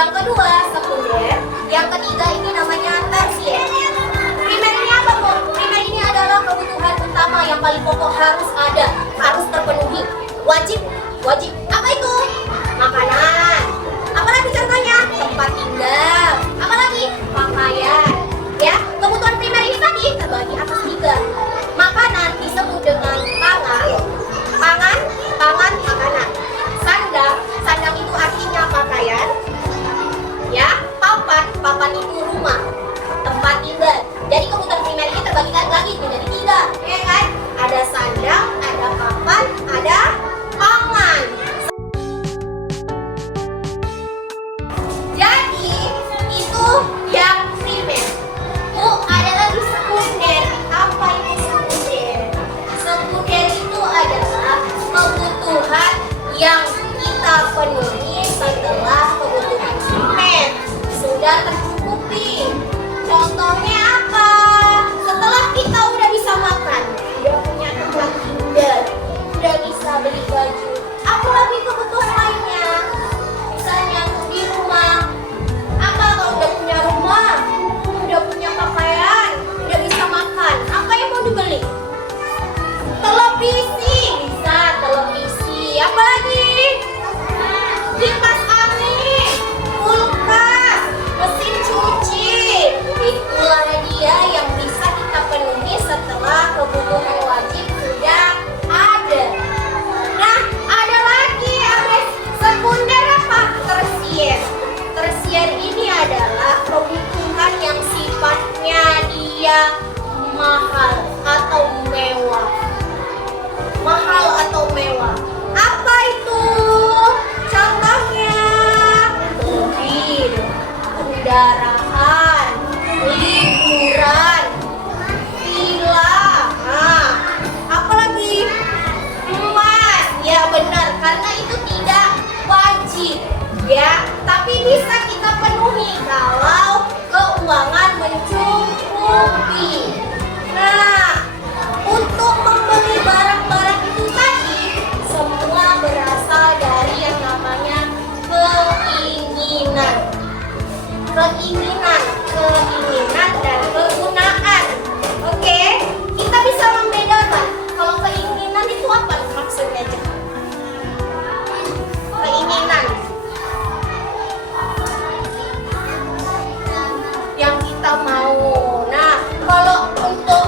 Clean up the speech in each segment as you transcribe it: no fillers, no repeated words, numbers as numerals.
Yang kedua sekunder, yang ketiga ini namanya tersier. Primer ini apa, Bu? Primer ini adalah kebutuhan utama yang paling pokok, harus ada, harus terpenuhi, wajib. Apa itu? Makanan. Apalagi contohnya? Tempat tinggal. Apalagi? Pakaian. Ya, kebutuhan primer ini tadi terbagi atas 3. Makanan disebut dengan pangan, makanan. Sandang itu artinya pakaian. Ya, papan itu rumah, tempat tinggal. Jadi kebutuhan primer ini terbagi lagi menjadi 3, ya kan? Ada sandang, ada papan, ada pangan. Jadi itu yang primer. Ada lagi sekunder. Apa itu sekunder? Sekunder itu adalah kebutuhan yang kita penuhi setelah kebutuhan primer sudah tercukupi. Contohnya apa? Setelah kita udah bisa makan, udah punya tempat tinggal, udah bisa beli baju, apalagi kebutuhan lainnya. Misalnya di rumah, apa kalau udah punya rumah, udah punya pakaian, udah bisa makan, apa yang mau dibeli? Televisi, bisa televisi. Apalagi? Kipas angin, kulkas, mesin cuci. Itulah dia yang bisa kita penuhi setelah kebutuhan wajib sudah ada. Nah, ada lagi, ada sekunder apa? Tersier. Tersier ini adalah kebutuhan yang sifatnya dia mahal atau mewah. Apa itu? Contohnya mobil, kendaraan, liburan, villa. Apalagi? Emas. Ya benar, karena itu tidak wajib, ya. Tapi bisa kita penuhi kalau keuangan mencukupi. Nah, untuk membeli barang-barang itu tadi semua berasal dari yang namanya keinginan dan kegunaan. Oke, kita bisa membedakan kalau keinginan itu apa maksudnya? Keinginan yang kita mau. Nah, kalau untuk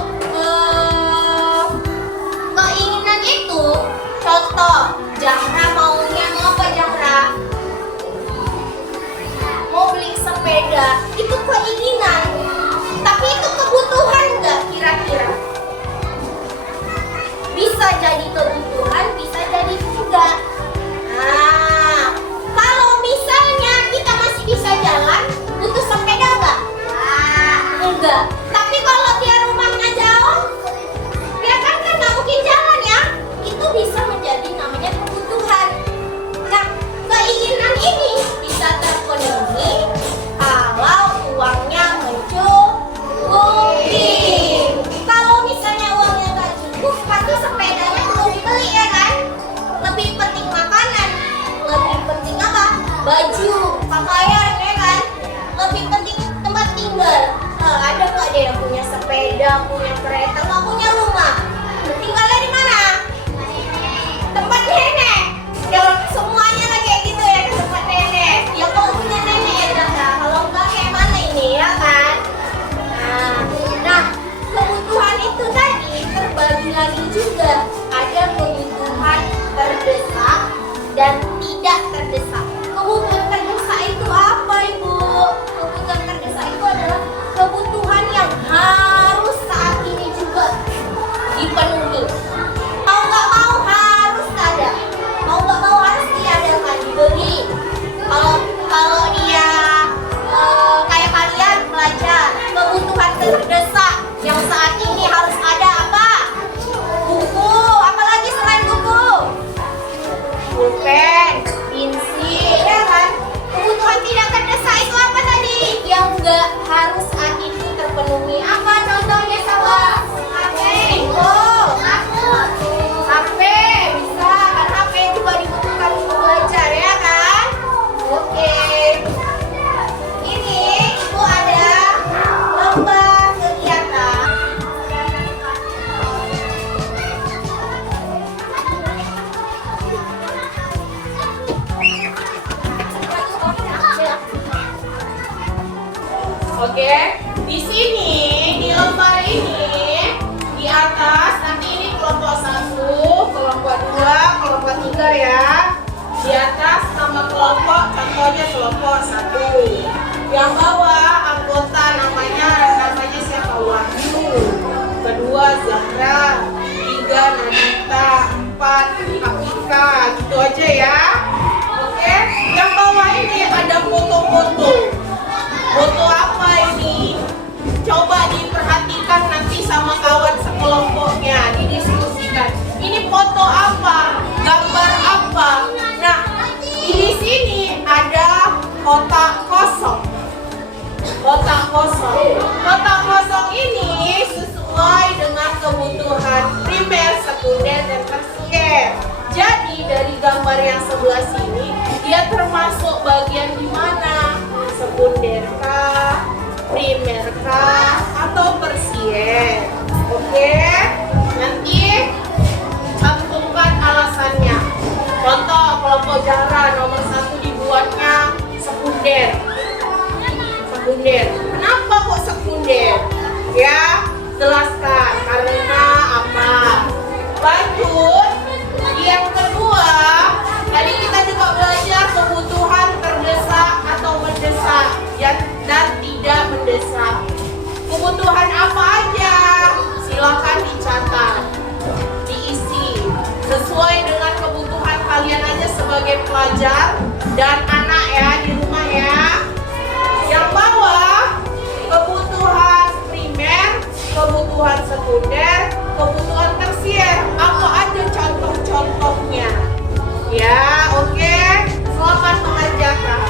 kelompok, contohnya kelompok 1. Yang bawah anggota namanya siapa? Wahyu. Kedua Zahra. 3 Nadita. 4 Afika. Gitu aja ya. Oke. Yang bawah ini ada foto-foto. Foto apa ini? Coba diperhatikan nanti sama kawan sekelompoknya, didiskusikan. Ini foto apa? Gambar apa? Nah, di sini ada kotak kosong. Kotak kosong. Kotak kosong ini sesuai dengan kebutuhan primer, sekunder, dan tersier. Jadi dari gambar yang sebelah sini, dia termasuk bagian di mana? Sekunder kah? Primer kah? Atau tersier? Oke? Nanti cantumkan alasannya. Contoh kelompok Zahra nomor 1 dibuatnya sekunder. Sekunder. Kenapa kok sekunder? Ya, jelaskan karena apa? Lanjut. Yang kedua, tadi kita juga belajar kebutuhan terdesak atau mendesak dan tidak mendesak. Kebutuhan apa aja? Silakan dicatat, diisi sesuai dengan kebutuhan kalian aja sebagai pelajar dan anak ya di rumah ya. Yang bawah kebutuhan primer, kebutuhan sekunder, kebutuhan tersier. Apa aja contoh-contohnya? Ya, oke. Selamat mengerjakan.